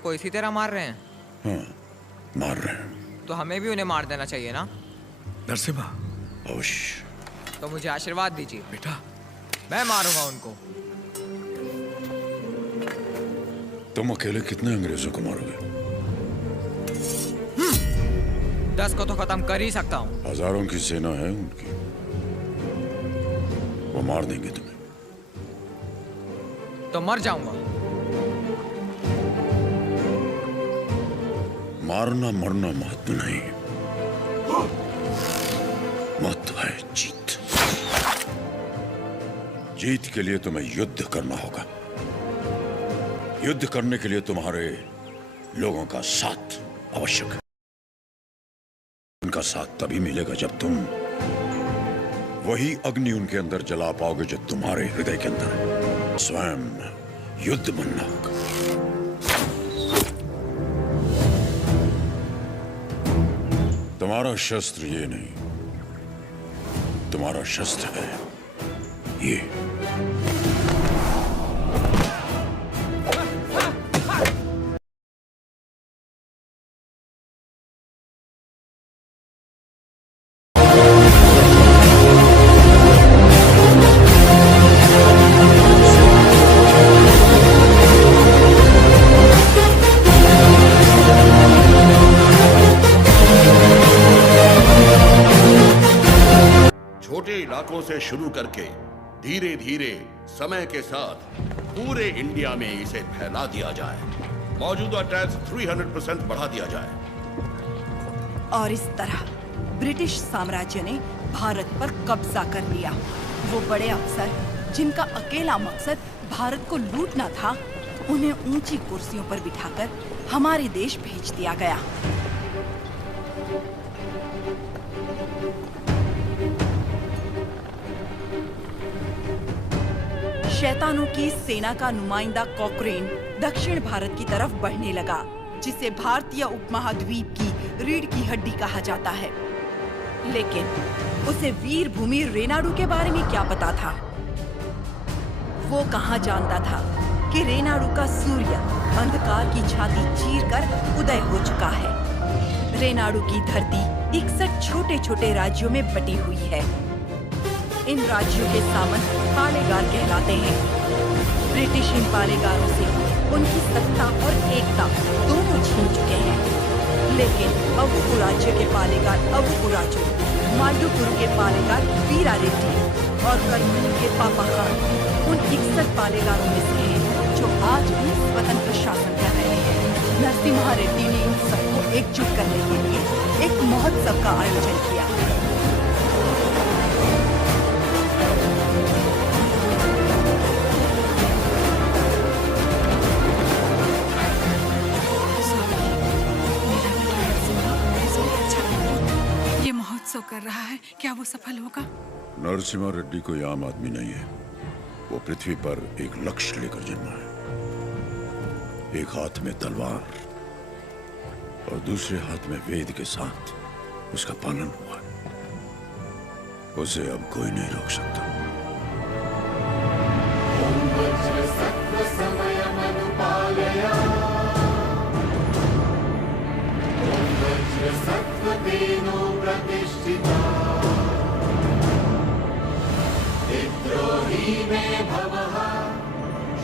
को इसी तरह मार रहे हैं? हाँ, मार रहे हैं। तो हमें भी उन्हें मार देना चाहिए ना? नरसिम्हा, अवश्य। तो मुझे आशीर्वाद दीजिए। बेटा, मैं मारूंगा उनको। तुम अकेले कितने अंग्रेजों को मारोगे? 10 को तो खत्म कर ही सकता हूँ। हजारों की सेना है उनकी, वो मार देंगे तुम्हें। तो मर जाऊंगा। मारना मरना महत्व नहीं, महत्व है जीत। जीत के लिए तुम्हें युद्ध करना होगा। युद्ध करने के लिए तुम्हारे लोगों का साथ आवश्यक है। उनका साथ तभी मिलेगा जब तुम वही अग्नि उनके अंदर जला पाओगे जो तुम्हारे हृदय के अंदर है। स्वयं युद्ध बनना होगा। तुम्हारा शस्त्र ये नहीं, तुम्हारा शस्त्र है ये। छोटे इलाकों से शुरू करके धीरे धीरे समय के साथ पूरे इंडिया में इसे फैला दिया जाए। मौजूदा टैक्स 300% बढ़ा दिया जाए। और इस तरह ब्रिटिश साम्राज्य ने भारत पर कब्जा कर लिया। वो बड़े अफसर जिनका अकेला मकसद भारत को लूटना था, उन्हें ऊंची कुर्सियों पर बिठाकर हमारे देश भेज दिया गया। शैतानों की सेना का नुमाइंदा कॉकरेन दक्षिण भारत की तरफ बढ़ने लगा, जिसे भारतीय उपमहाद्वीप की रीढ़ की हड्डी कहा जाता है। लेकिन उसे वीर भूमि रेनाडू के बारे में क्या पता था? वो कहाँ जानता था कि रेनाडू का सूर्य अंधकार की छाती चीरकर उदय हो चुका है। रेनाडू की धरती 61 छोटे छोटे राज्यों में बटी हुई है। इन राज्यों के सामंत पालेगार कहलाते हैं। ब्रिटिश इन पालेगारों से उनकी सत्ता और एकता दोनों छीन चुके हैं। लेकिन अवुकु राज्य के पालेगार अवुकु राजू, मांडुकुरु के पालेगार वीरा रेड्डी और कर्नूल के पापा खान उन 61 पालेगारों में से हैं जो आज भी स्वतंत्र शासन कर रहे हैं। नरसिम्हा रेड्डी ने इन सबको एकजुट करने के लिए एक महोत्सव का आयोजन किया। कर रहा है, क्या वो सफल होगा? नरसिम्हा रेड्डी कोई आम आदमी नहीं है। वो पृथ्वी पर एक लक्ष्य लेकर जन्मा है। एक हाथ में तलवार और दूसरे हाथ में वेद के साथ उसका पालन हुआ। उसे अब कोई नहीं रोक सकता। विद्रोही में भवः,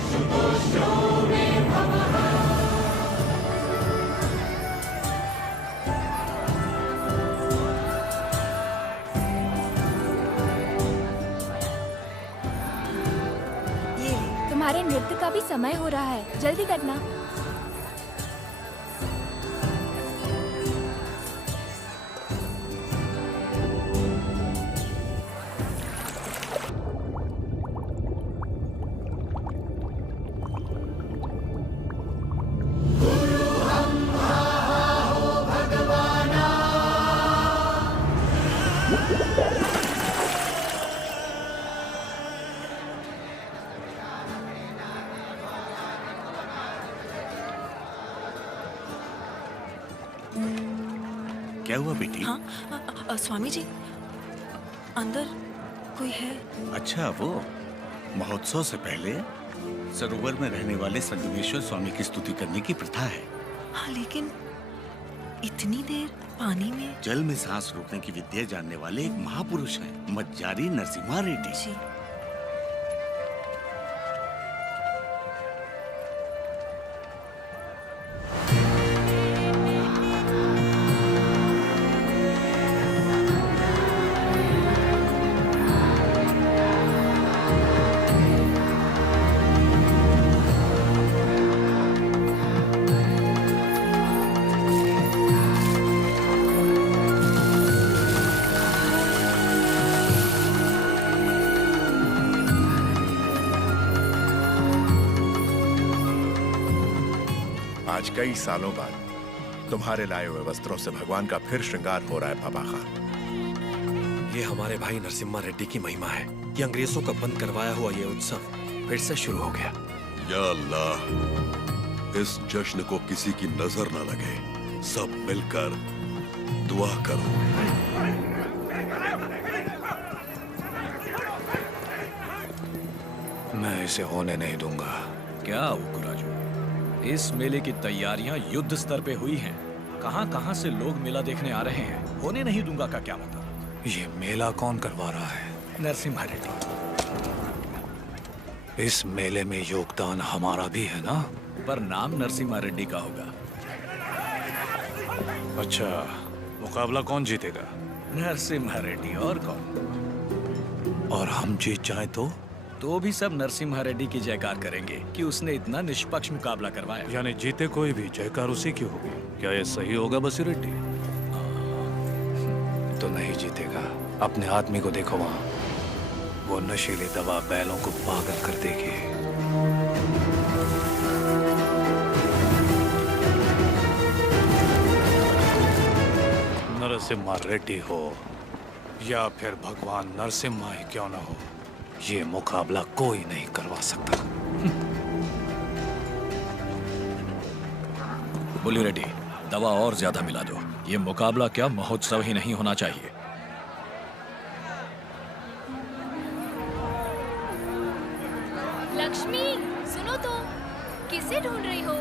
शुतोष्णो में भवः। ये तुम्हारे नृत्य का भी समय हो रहा है, जल्दी करना। क्या हुआ बेटी? हाँ, स्वामी जी, अंदर कोई है? अच्छा, वो महोत्सव से पहले सरोवर में रहने वाले संगमेश्वर स्वामी की स्तुति करने की प्रथा है। हाँ, लेकिन इतनी देर पानी में। जल में सांस रोकने की विद्या जानने वाले एक महापुरुष हैं, मज्जारी नरसिम्हा रेड्डी। जी। आज कई सालों बाद तुम्हारे लाए हुए वस्त्रों से भगवान का फिर श्रृंगार हो रहा है बाबा खान। ये हमारे भाई नरसिम्हा रेड्डी की महिमा है कि अंग्रेजों का बंद करवाया हुआ ये उत्सव फिर से शुरू हो गया। या अल्लाह, इस जश्न को किसी की नजर न लगे, सब मिलकर दुआ करो। मैं इसे होने नहीं दूंगा। क्या उकुराजू, इस मेले की तैयारियां युद्ध स्तर पे हुई हैं। कहां-कहां से लोग मेला देखने आ रहे हैं। होने नहीं दूंगा का क्या मतलब? ये मेला कौन करवा रहा है? नरसिम्हा रेड्डी। इस मेले में योगदान हमारा भी है ना? पर नाम नरसिम्हा रेड्डी का होगा। अच्छा, मुकाबला कौन जीतेगा? नरसिम्हा रेड्डी, और कौन? और हम जीत जाए तो भी सब नरसिम्हा रेड्डी की जयकार करेंगे कि उसने इतना निष्पक्ष मुकाबला करवाया। यानी जीते कोई भी जयकार उसी की होगी। क्या ये सही होगा बसी रेड्डी? तो नहीं जीतेगा। अपने आदमी को देखो वहाँ, वो नशीली दवा बैलों को पागल कर देगी। नरसिम्हा रेड्डी हो या फिर भगवान नरसिम्हा ही क्यों ना हो, ये मुकाबला कोई नहीं करवा सकता। बोली रेड्डी, दवा और ज्यादा मिला दो। ये मुकाबला क्या महोत्सव ही नहीं होना चाहिए। लक्ष्मी, सुनो तो, किसे ढूंढ रही हो?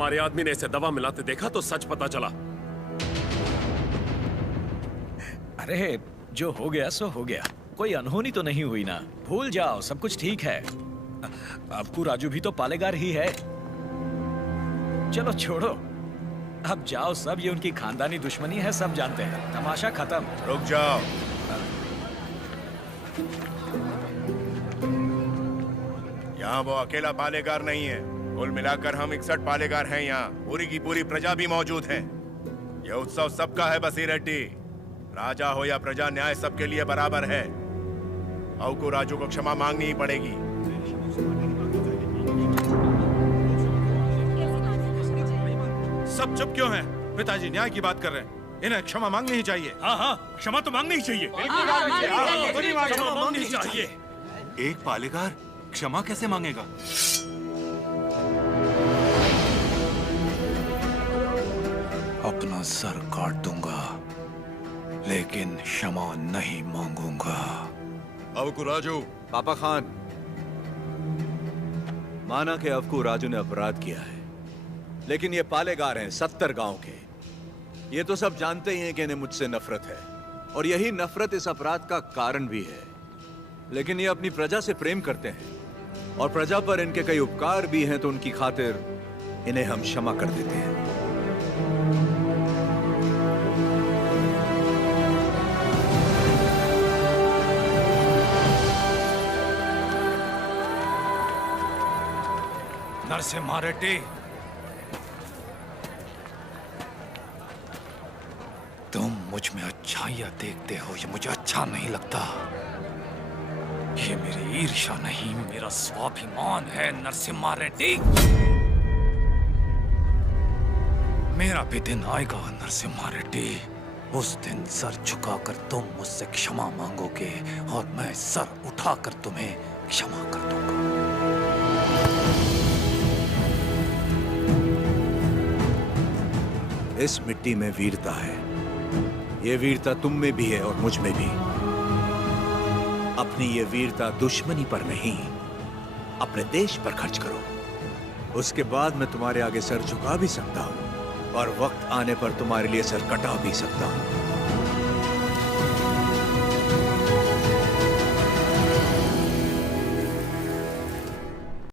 हमारे आदमी ने इसे दवा मिलाते देखा तो सच पता चला। अरे जो हो गया सो हो गया, कोई अनहोनी तो नहीं हुई ना। भूल जाओ, सब कुछ ठीक है। अबकू राजू भी तो पालेगार ही है। चलो छोड़ो, अब जाओ सब, ये उनकी खानदानी दुश्मनी है, सब जानते हैं। तमाशा खत्म। रुक जाओ। यहाँ वो अकेला पालेगार नहीं है, कुल मिलाकर हम 61 पालेगार हैं यहाँ। पूरी की पूरी प्रजा भी मौजूद है। यह उत्सव सबका है बसीर रेड्डी। राजा हो या प्रजा, न्याय सबके लिए बराबर है। अवकू राजू को क्षमा मांगनी ही पड़ेगी। सब चुप क्यों हैं? पिताजी न्याय की बात कर रहे हैं, इन्हें क्षमा मांगनी ही चाहिए। हाँ हाँ, क्षमा तो मांगनी ही चाहिए। क्षमा मांगनी ही चाहिए। एक पालेगार क्षमा कैसे मांगेगा? अपना सर काट दूंगा, लेकिन क्षमा नहीं मांगूंगा। अवकू राजू। पापा खान, माना कि अवकू राजू ने अपराध किया है, लेकिन ये पालेगार हैं 70 गांव के। ये तो सब जानते ही हैं कि इन्हें मुझसे नफरत है, और यही नफरत इस अपराध का कारण भी है। लेकिन ये अपनी प्रजा से प्रेम करते हैं, और प्रजा पर इनके कई उपकार भी हैं, तो उनकी खातिर इन्हें हम क्षमा कर देते हैं। नरसिम्हा रेड्डी, तुम मुझ में अच्छाइयां देखते हो, ये मुझे अच्छा नहीं लगता। ये मेरी ईर्ष्या नहीं, मेरा स्वाभिमान है नरसिम्हा रेड्डी। मेरा भी दिन आएगा नरसिम्हा रेड्डी, उस दिन सर झुकाकर तुम मुझसे क्षमा मांगोगे, और मैं सर उठाकर तुम्हें क्षमा कर दूंगा। इस मिट्टी में वीरता है। ये वीरता तुम में भी है और मुझ में भी। अपनी ये वीरता दुश्मनी पर नहीं, अपने देश पर खर्च करो। उसके बाद मैं तुम्हारे आगे सर झुका भी सकता हूं, और वक्त आने पर तुम्हारे लिए सर कटा भी सकता हूं।